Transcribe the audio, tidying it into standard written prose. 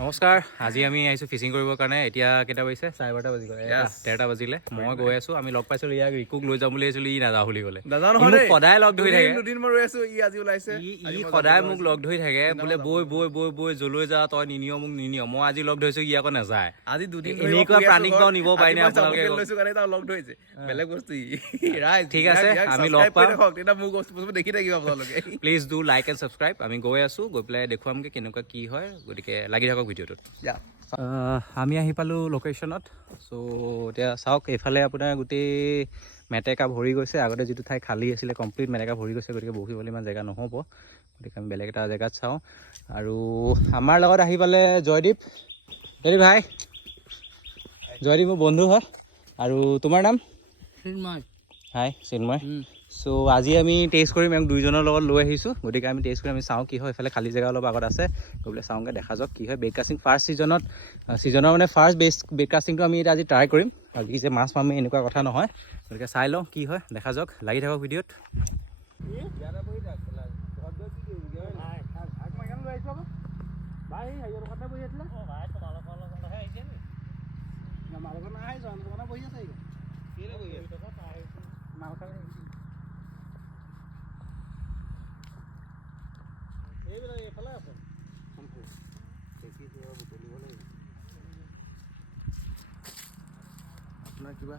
নমস্কাৰ, আজি আমি আহিছোঁ ফিচিং কৰিবৰ কাৰণে। এতিয়া কেইটা বাজিছে? 12:30 বাজি গ'ল। 13টা বাজিলে। মই গৈ আছোঁ। আমি লগ পাইছিলোঁ ইয়াক, ৰিকুক লৈ যাম বুলি ভাবিছিলোঁ, ই নাযাওঁ বুলি ক'লে। মোক সদায় লগ ধৰি থাকে। ই সদায় মোক লগ ধৰি থাকে, বোলে বৈ বৈ বৈ বৈ যলৈ যা তই নিনিয় মোক নিনিয়। মই আজি লগ ধৰিছোঁ, ই আকৌ নাযায়। আজি দুদিন এনেকুৱা প্ৰাণিক বাৰু নিব পাৰিনে আপোনালোকে? লগ ধৰিছে বেলেগ বস্তু ঠিক আছে, আমি লগ পাম। দেখি থাকিব আপোনালোকে। Please do like and subscribe. আমি গৈ আছোঁ, গৈ পেলাই দেখুৱামগৈ কেনেকুৱা কি হয়। গতিকে লাগি থাকক ভিডিঅ'টোত। আমি আহি পালোঁ লোকেশ্যনত। চ' এতিয়া চাওক, এইফালে আপোনাৰ গোটেই মেটেকা ভৰি গৈছে। আগতে যিটো ঠাই খালী আছিলে কমপ্লিট মেটেকা ভৰি গৈছে, গতিকে বহিবলৈ ইমান জেগা নহ'ব। গতিকে আমি বেলেগ এটা জেগাত চাওঁ। আৰু আমাৰ লগত আহি পালে জয়দীপ। জয়দীপ ভাই, জয়দীপ মোৰ বন্ধু হয়। আৰু তোমাৰ নাম? চিন্ময়। হাই চিন্ময়। চ' আজি আমি টেষ্ট কৰিম, আমি দুইজনৰ লগত লৈ আহিছোঁ। গতিকে আমি টেষ্ট কৰিম, আমি চাওঁ কি হয়। এইফালে খালী জেগা অলপ আগত আছে, গৈ পেলাই চাওঁগৈ, দেখা যাওক কি হয়। বেট কাষ্টিং ফাৰ্ষ্ট ছিজনৰ মানে ফাৰ্ষ্ট বেট কাষ্টিংটো আমি এতিয়া আজি ট্ৰাই কৰিম। আৰু কি যে মাছ পামেই এনেকুৱা কথা নহয়। গতিকে চাই লওঁ কি হয়, দেখা যাওক, লাগি থাকক ভিডিঅ'ত। আপোনাৰ কিবা